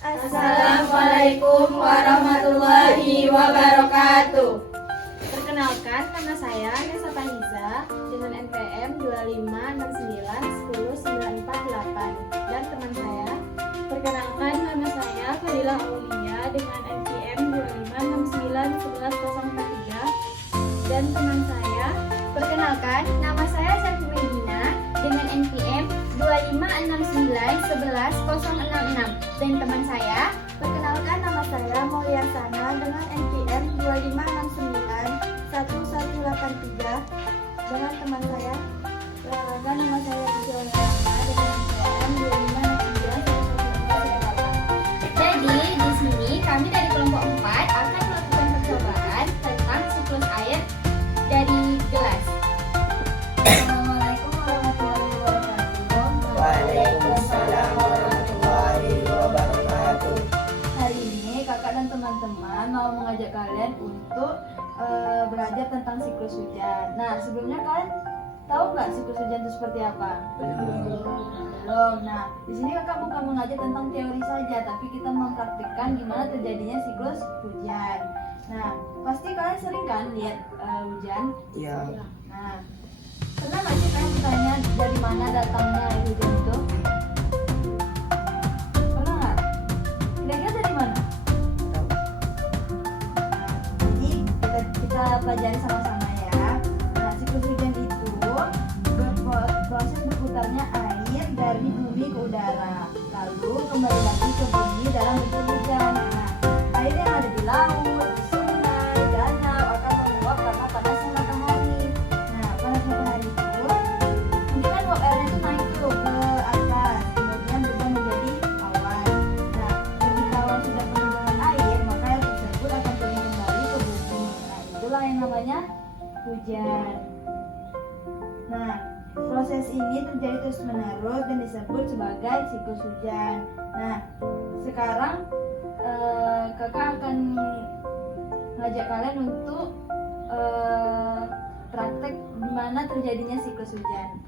Assalamualaikum warahmatullahi wabarakatuh. Perkenalkan, nama saya Nesa Fahiza dengan NPM 2569109448 dan teman saya. Perkenalkan, nama saya Fadilah Aulia dengan NPM 25691143 dan teman saya. Perkenalkan, nama saya Syafi Medina dengan NPM 25691166 dan teman saya. Perkenalkan, nama saya Maulia Sana dengan NPM 25691183 dengan teman saya. Perkenalkan, nama saya Rizal Rama dengan NPM 25691188. Jadi di sini kami dari kelompok 4 akan melakukan percobaan tentang siklus air dari gelas. Assalamualaikum warahmatullahi wabarakatuh. Waalaikumsalam warahmatullahi wabarakatuh. Hari ini kakak dan teman-teman mau mengajak kalian untuk belajar tentang siklus hujan. Nah, sebelumnya kalian tahu nggak siklus hujan itu seperti apa? Belum. Nah, di sini kakak bukan mengajar tentang teori saja, tapi kita mempraktikkan gimana terjadinya siklus hujan. Nah, pasti kalian sering kan lihat hujan? Iya. Nah, pernah nggak sih kalian bertanya dari mana datangnya air hujan itu? Pernah nggak? Kira-kira dari mana? Jadi kita pelajari sama-sama ya. Nah, siklus hujan itu proses berputarnya air dari bumi ke udara, lalu kembali lagi ke bumi dalam bentuk hujan. Nah, air yang ada di laut, sungai, danau akan menguap karena panasnya matahari. Nah, panas matahari itu ini kan uap airnya itu naik tuh ke atas, kemudian berubah menjadi awan. Nah, ketika awan sudah penuh dengan air, maka air tersebut akan turun kembali ke bumi. Nah, itulah yang namanya hujan. Nah, proses ini terjadi terus-menerus dan disebut sebagai siklus hujan. Nah, sekarang kakak akan ngajak kalian untuk praktek gimana terjadinya siklus hujan.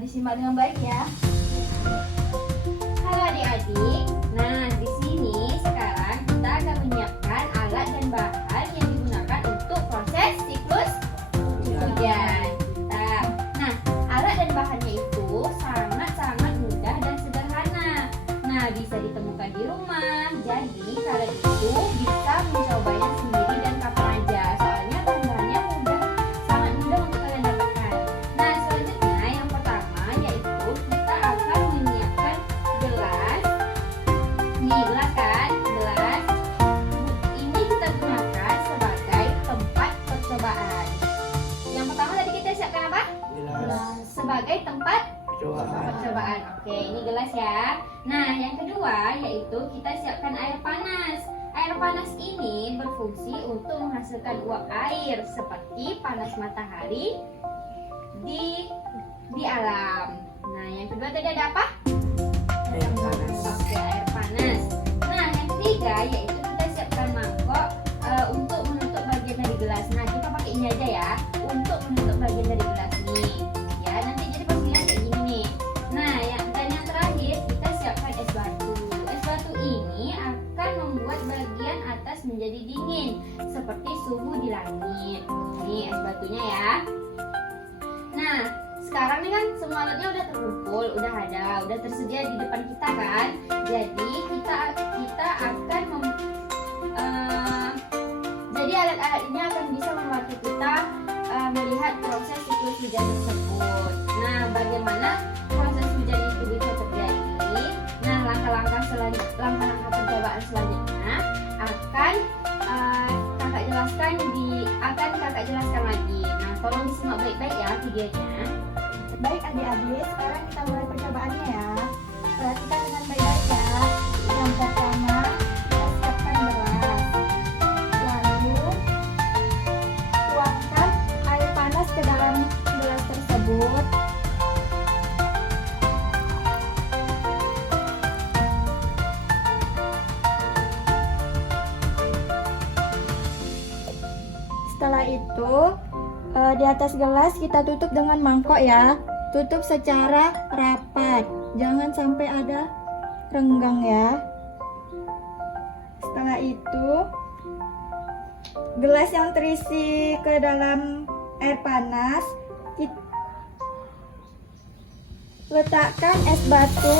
Disimak dengan baik ya. Halo adik-adik. Nah, di sini sekarang kita akan menyiapkan alat dan bahan yang digunakan untuk proses siklus hujan. Nah, alat dan bahannya itu sangat-sangat mudah dan sederhana. Nah, bisa ditemukan di rumah. Jadi, kalian itu bisa mencobanya sendiri dan kapan aja. Soalnya bahan-bahannya mudah, sangat mudah untuk kalian dapatkan. Nah, selanjutnya yang pertama yaitu kita akan menyiapkan gelas. Nih, gelas kan? Gelas. Ini kita gunakan sebagai tempat percobaan. Yang pertama tadi kita siapkan apa? Gelas. Sebagai tempat Percobaan. percobaan. Oke, ini gelas ya. Nah, yang kedua yaitu kita siapkan air panas. Air panas ini berfungsi untuk menghasilkan uap air seperti panas matahari di alam. Nah, yang kedua tadi ada apa? Air panas. Oke, air panas. Nah, yang ketiga yaitu kita siapkan mangkok untuk menutup bagian dari gelas. Nah, kita pakai ini aja ya untuk menutup bagian dari gelas nih. Ya, nanti jadi posisinya kayak gini nih. Nah, yang terakhir kita siapkan es batu. Es batu ini akan membuat bagian atas menjadi dingin seperti suhu di langit. Nih es batunya ya. Nah, sekarang nih kan semua alatnya udah terkumpul, udah ada, udah tersedia di depan kita kan. Jadi jadi alat-alat ini akan bisa membantu kita melihat proses siklus hujan tersebut. Nah, bagaimana proses hujan itu bisa terjadi? Nah, langkah-langkah percobaan selanjutnya akan kakak jelaskan lagi. Nah, tolong disimak baik-baik ya videonya. Baik adik-adik, sekarang kita mulai percobaannya ya. Perhatikan dengan baik-baik ya. Yang pertama, kita siapkan gelas. Lalu, tuangkan air panas ke dalam gelas tersebut. Setelah itu, di atas gelas kita tutup dengan mangkok ya. Tutup secara rapat, jangan sampai ada renggang ya. Setelah itu gelas yang terisi ke dalam air panas, letakkan es batu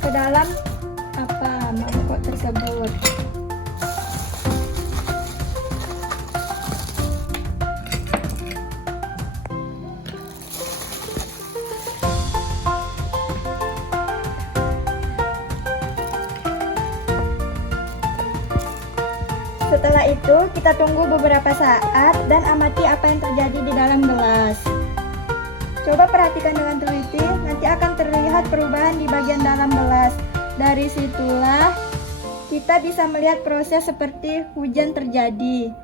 ke dalam mangkok tersebut. Setelah itu kita tunggu beberapa saat dan amati apa yang terjadi di dalam gelas. Coba perhatikan dengan teliti, nanti akan terlihat perubahan di bagian dalam gelas. Dari situlah kita bisa melihat proses seperti hujan terjadi.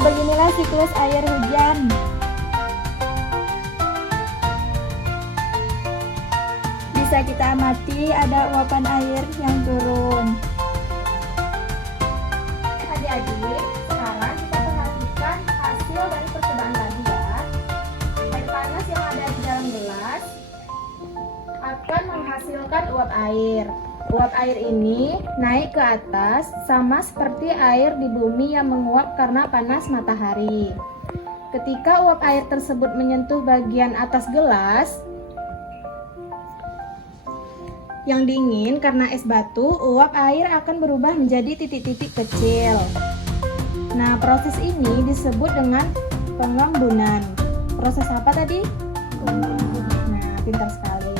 Beginilah siklus air hujan. Bisa kita amati ada uapan air yang turun. Adik-adik, sekarang kita perhatikan hasil dari percobaan tadi ya. Air panas yang ada di dalam gelas akan menghasilkan uap air. Uap air ini naik ke atas sama seperti air di bumi yang menguap karena panas matahari. Ketika uap air tersebut menyentuh bagian atas gelas yang dingin karena es batu, uap air akan berubah menjadi titik-titik kecil. Nah, proses ini disebut dengan pengembunan. Proses apa tadi? Nah, pintar sekali.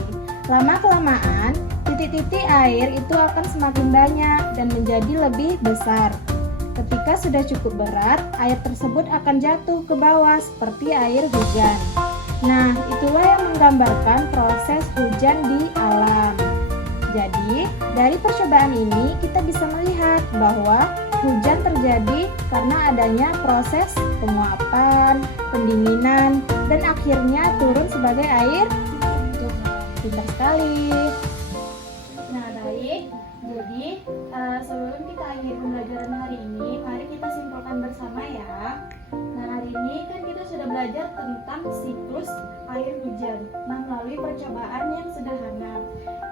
Lama-kelamaan, titik-titik air itu akan semakin banyak dan menjadi lebih besar. Ketika sudah cukup berat, air tersebut akan jatuh ke bawah seperti air hujan. Nah, itulah yang menggambarkan proses hujan di alam. Jadi, dari percobaan ini kita bisa melihat bahwa hujan terjadi karena adanya proses penguapan, pendinginan, dan akhirnya turun sebagai air. Pintar sekali. Nah, baik. Jadi, sebelum kita akhiri pembelajaran hari ini, mari kita simpulkan bersama ya. Nah, hari ini kan kita sudah belajar belajar tentang siklus air hujan. Nah, melalui percobaan yang sederhana.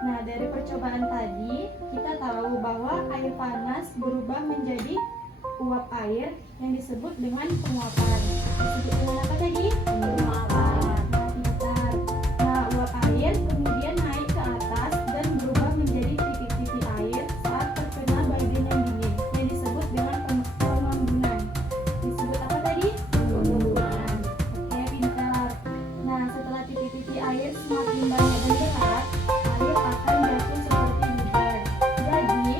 Nah, dari percobaan tadi kita tahu bahwa air panas berubah menjadi uap air yang disebut dengan penguapan. Disebut dengan apa tadi? Penguapan. Nah, pintar. Nah, uap air kemudian naik ke atas dan berubah menjadi titik-titik air saat terkena bagian yang dingin yang disebut dengan pengembunan. Disebut apa tadi? Pengembunan. Oke, pintar. Nah, setelah titik-titik air semakin banyak dan berat, air akan jatuh seperti hujan. Jadi,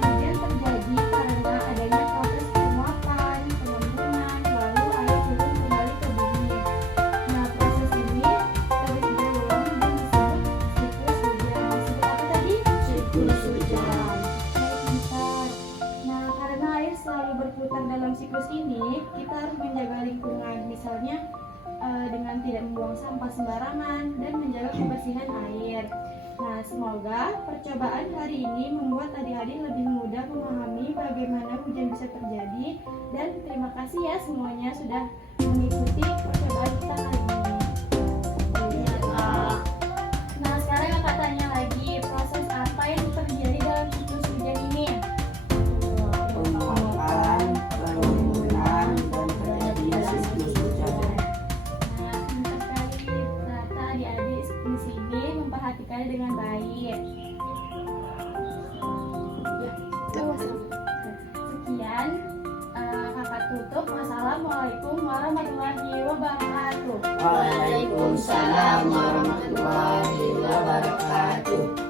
hujan terjadi karena adanya proses penguapan, pengembunan, lalu air turun kembali ke bumi. Nah, proses ini terus berulang dan disebut siklus hujan. Disebut apa tadi? Siklus hujan. Oke, pintar. Nah, karena air selalu berputar dalam siklus ini, kita harus menjaga lingkungan. Misalnya dengan tidak membuang sampah sembarangan dan menjaga kebersihan air. Nah, semoga percobaan hari ini membuat adik-adik lebih mudah memahami bagaimana hujan bisa terjadi. Dan terima kasih ya semuanya sudah mengikuti percobaan kita hari ini. Iya, Kak. Nah, sekarang kakak tanya lagi, proses apa yang terjadi dalam siklus hujan ini? Penguapan, pengembunan, dan terjadinya siklus hujan. Nah, pintar sekali. Ternyata adik-adik di sini memperhatikannya dengan baik. Sekian, kakak tutup. Wassalamualaikum warahmatullahi wabarakatuh. Waalaikumsalam warahmatullahi wabarakatuh.